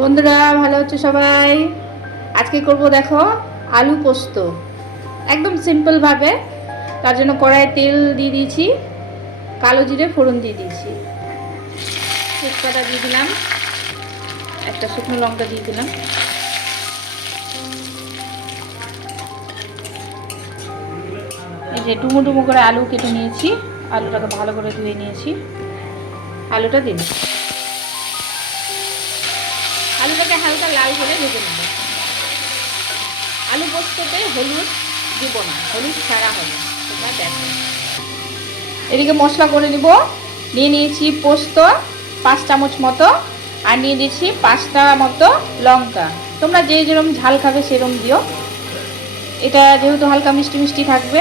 বন্ধুরা ভালো হচ্ছে সবাই। আজকে করব দেখো আলু পোস্ত, একদম সিম্পল ভাবে। তার জন্য কড়াইয়ে তেল দিয়ে দিয়েছি, কালো জিরে ফোড়ন দিয়ে দিয়েছি, তেজপাতা দিয়ে দিলাম, একটা শুকনো লঙ্কা দিয়ে দিলাম। এই যে ডুমো ডুমো করে আলু কেটে নিয়েছি, আলুটাকে ভালো করে ধুয়ে নিয়েছি, আলুটা দিন। আলুটাকে হালকা লাল করে ভেজে নেব। আলু পোস্ততে হলুদ দিব না, হলুদ ছাড়া হবে, তোমরা দেখো। এদিকে মশলা করে নিব। নিয়ে নিয়েছি পোস্ত 5 চামচ মতো, আর নিয়ে দিয়েছি 5টা মতো লঙ্কা। তোমরা যে যেরকম ঝাল খাবে সেরকম দিও। এটা যেহেতু হালকা মিষ্টি মিষ্টি থাকবে,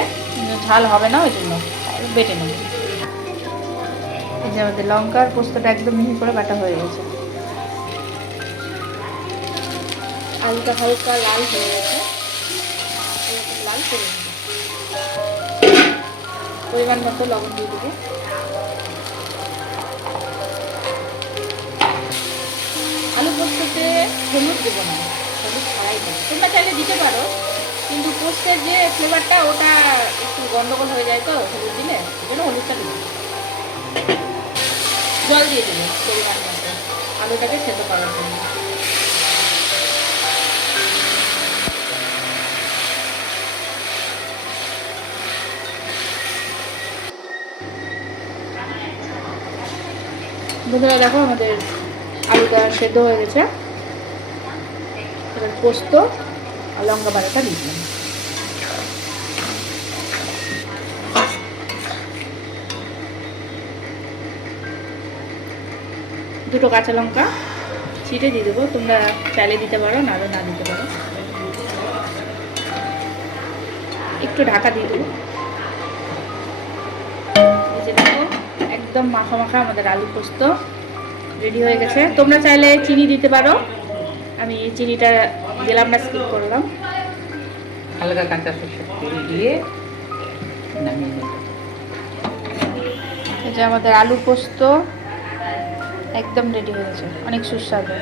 ঝাল হবে না, ওই জন্য বেটে নেব। এই যে আমাদের লঙ্কার পোস্তটা একদম মিহি করে বাটা হয়ে গেছে। আলুটা হালকা লাল হয়ে গেছে, লাল করে নেব। পরিমাণ মতো লবণ দিয়ে দেবো। আলু পোস্ততে হলুদ দেবো না, হলুদ ছাড়াই দেবো। তোমরা চাইলে দিতে পারো, কিন্তু পোস্তের যে ফ্লেভারটা ওটা একটু গন্ডগোল হয়ে যায়, তো হলুদ দিলে এই জন্য হলুদটা দেবো। জল দিয়ে দেবো পরিমাণ মতো, আলুটাকে সেদ্ধ করার জন্য। বন্ধুরা দেখো আমাদের আলুটা সেদ্ধ হয়ে গেছে। এবার পোস্ত আর লঙ্কা বাটাটা দিয়ে দিলাম। দুটো কাঁচা লঙ্কা ছিটে দিয়ে দেবো, তোমরা চাইলে দিতে পারো, নাহলে না দিতে পারো। একটু ঢাকা দিয়ে দেবো। এই যে দেখো একদম মাখা মাখা আমাদের আলু পোস্ত রেডি হয়ে গেছে। তোমরা চাইলে চিনি দিতে পারো, আমি চিনিটা দিলাম না, স্কিপ করলাম। হালকা কাঁচা সরষের তেল দিয়ে নামিয়ে নেব। এই যে আমাদের আলু পোস্ত একদম রেডি হয়ে গেছে, অনেক সুস্বাদু।